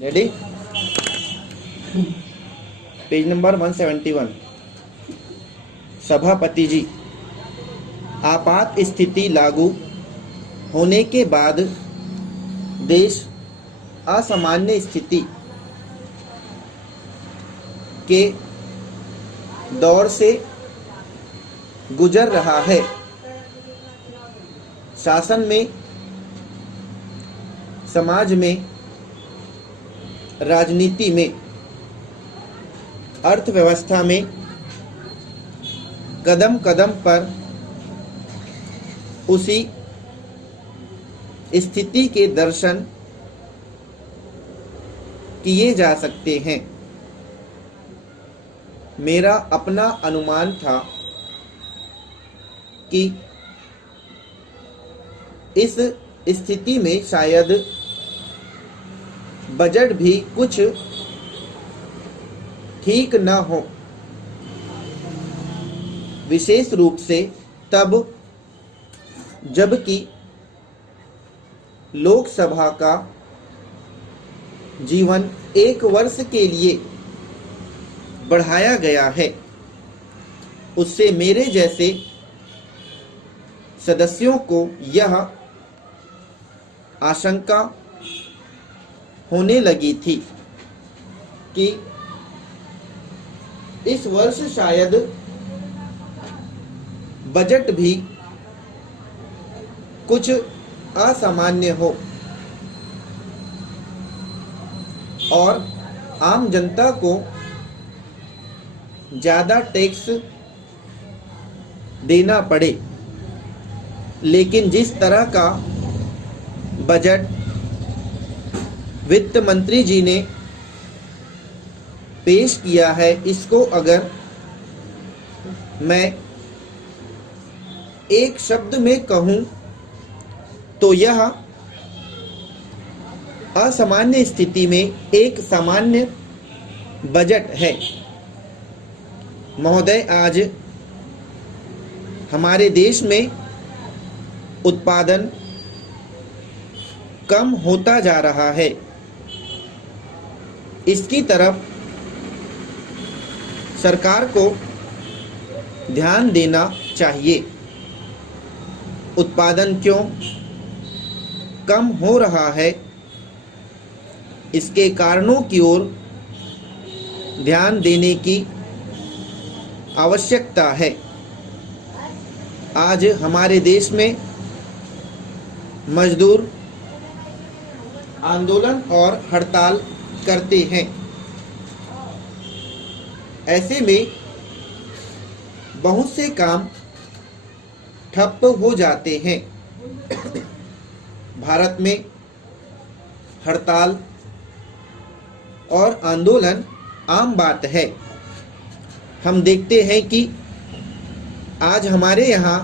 Ready. Page number 171। सभापति जी, आपात स्थिति लागू होने के बाद देश असामान्य स्थिति के दौर से गुजर रहा है। शासन में, समाज में, राजनीति में, अर्थव्यवस्था में कदम कदम पर उसी स्थिति के दर्शन किए जा सकते हैं। मेरा अपना अनुमान था कि इस स्थिति में शायद बजट भी कुछ ठीक न हो, विशेष रूप से तब जबकि लोकसभा का जीवन 1 वर्ष के लिए बढ़ाया गया है। उससे मेरे जैसे सदस्यों को यह आशंका होने लगी थी कि इस वर्ष शायद बजट भी कुछ असामान्य हो और आम जनता को ज़्यादा टैक्स देना पड़े। लेकिन जिस तरह का बजट वित्त मंत्री जी ने पेश किया है, इसको अगर मैं एक शब्द में कहूं तो यह असामान्य स्थिति में एक सामान्य बजट है। महोदय, आज हमारे देश में उत्पादन कम होता जा रहा है। इसकी तरफ सरकार को ध्यान देना चाहिए। उत्पादन क्यों कम हो रहा है, इसके कारणों की ओर ध्यान देने की आवश्यकता है। आज हमारे देश में मजदूर आंदोलन और हड़ताल करते हैं। ऐसे में बहुत से काम ठप हो जाते हैं। भारत में हड़ताल और आंदोलन आम बात है। हम देखते हैं कि आज हमारे यहाँ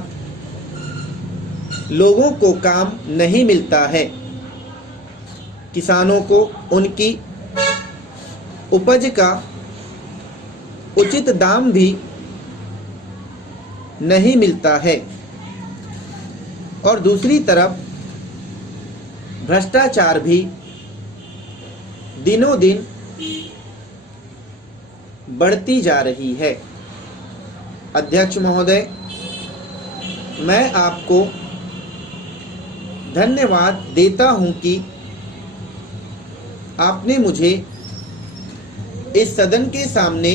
लोगों को काम नहीं मिलता है। किसानों को उनकी उपज का उचित दाम भी नहीं मिलता है और दूसरी तरफ भ्रष्टाचार भी दिनों दिन बढ़ती जा रही है। अध्यक्ष महोदय, मैं आपको धन्यवाद देता हूं कि आपने मुझे इस सदन के सामने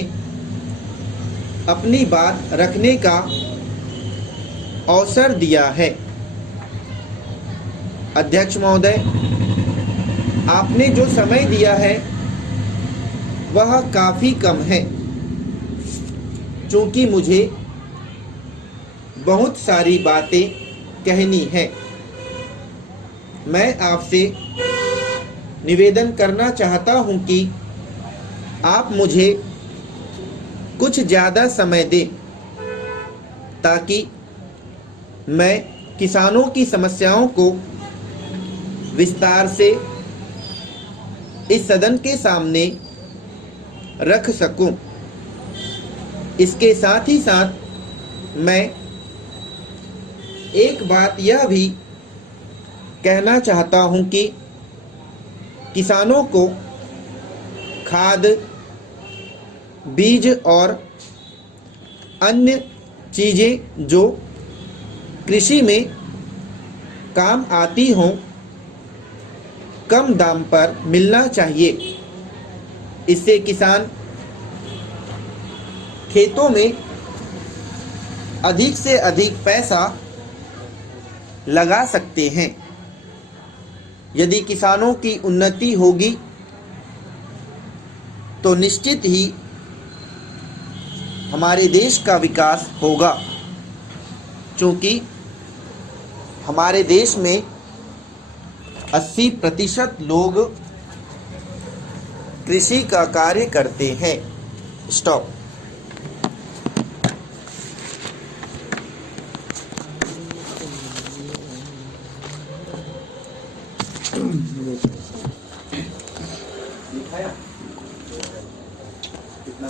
अपनी बात रखने का अवसर दिया है। अध्यक्ष महोदय, आपने जो समय दिया है वह काफ़ी कम है, क्योंकि मुझे बहुत सारी बातें कहनी है। मैं आपसे निवेदन करना चाहता हूं कि आप मुझे कुछ ज़्यादा समय दें ताकि मैं किसानों की समस्याओं को विस्तार से इस सदन के सामने रख सकूं। इसके साथ ही साथ मैं एक बात यह भी कहना चाहता हूं कि किसानों को खाद, बीज और अन्य चीज़ें जो कृषि में काम आती हों कम दाम पर मिलना चाहिए। इससे किसान खेतों में अधिक से अधिक पैसा लगा सकते हैं। यदि किसानों की उन्नति होगी तो निश्चित ही हमारे देश का विकास होगा, क्योंकि हमारे देश में 80% लोग कृषि का कार्य करते हैं। स्टॉप। दिखाया कितना